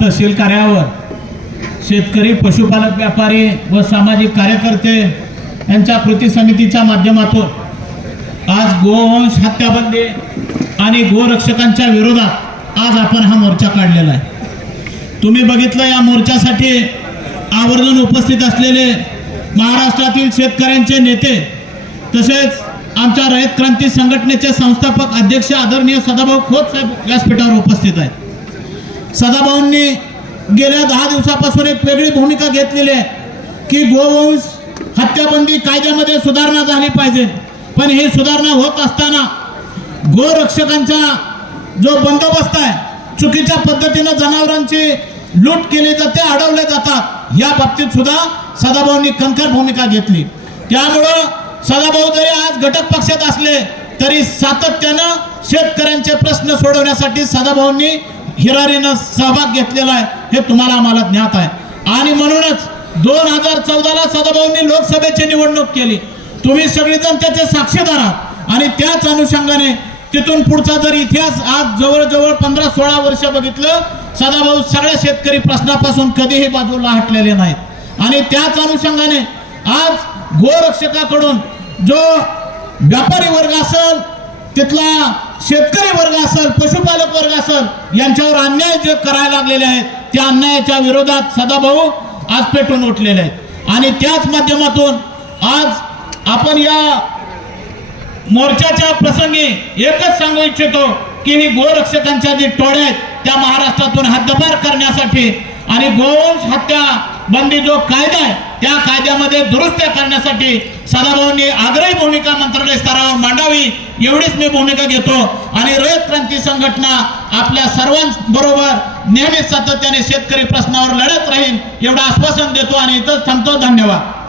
तहसील कार्यावर. शेतकरी पशुपालक व्यापारी व सामाजिक कार्यकर्ते यांच्या कृती समितीच्या माध्यमातून आज गोवंश हत्याबंदी आणि गोरक्षकांच्या विरोधात आज आपण हा मोर्चा काढलेला आहे. तुम्ही बघितलं या मोर्चासाठी आवर्जून उपस्थित असलेले महाराष्ट्रातील शेतकऱ्यांचे नेते तसेच आमच्या रयत क्रांती संघटनेचे संस्थापक अध्यक्ष आदरणीय सदाभाऊ खोत साहेब व्यासपीठावर उपस्थित आहेत. सदाभाऊंनी गेल्या दहा दिवसापासून एक वेगळी भूमिका घेतलेली आहे की गोवंश हत्याबंदी कायद्यामध्ये सुधारणा झाली पाहिजे. पण ही सुधारणा होत असताना गोरक्षकांचा जो बंदोबस्त आहे चुकीच्या पद्धतीनं जनावरांची लूट केली जाते अडवले जातात या बाबतीत सुद्धा सदाभाऊंनी कणखर भूमिका घेतली. त्यामुळं सदाभाऊ जरी आज घटक पक्षात असले तरी सातत्यानं शेतकऱ्यांचे प्रश्न सोडवण्यासाठी सदाभाऊंनी हिरारीनं सहभाग घेतलेला आहे हे तुम्हाला आम्हाला ज्ञात आहे. आणि म्हणूनच दोन हजार चौदाला सदाभाऊंनी लोकसभेची निवडणूक केली. तुम्ही सगळेजण त्याचे साक्षीदार आहात. आणि त्याच अनुषंगाने तिथून पुढचा जर इतिहास आज जवळजवळ पंधरा सोळा वर्ष बघितलं सदाभाऊ सगळ्या शेतकरी प्रश्नापासून कधीही बाजूला हटलेले नाहीत. आणि त्याच अनुषंगाने आज गोरक्षकाकडून जो व्यापारी वर्ग असेल तिथला शेतकरी वर्ग असल पशुपालक वर्ग असल यांच्यावर अन्याय जे करायला लागलेले आहेत त्या अन्यायाच्या विरोधात सदाभाऊ आज पेटून उठलेले आहेत. आणि त्याच माध्यमातून आज आपण या मोर्चाच्या प्रसंगी एकच सांगू इच्छितो की ही गोरक्षकांच्या जे टोळ्या आहेत त्या महाराष्ट्रातून हद्दपार करण्यासाठी आणि गोवंश हत्या बंदी जो कायदा आहे त्या कायद्यामध्ये दुरुस्त्या करण्यासाठी सदाभाऊंनी आग्रही भूमिका मंत्रालय स्तरावर मांडावी. एवढीच मी भूमिका घेतो. आणि रयत क्रांती संघटना आपल्या सर्वांबरोबर नेहमीच सातत्याने शेतकरी प्रश्नावर लढत राहील एवढं आश्वासन देतो आणि इथंच थांबतो. धन्यवाद.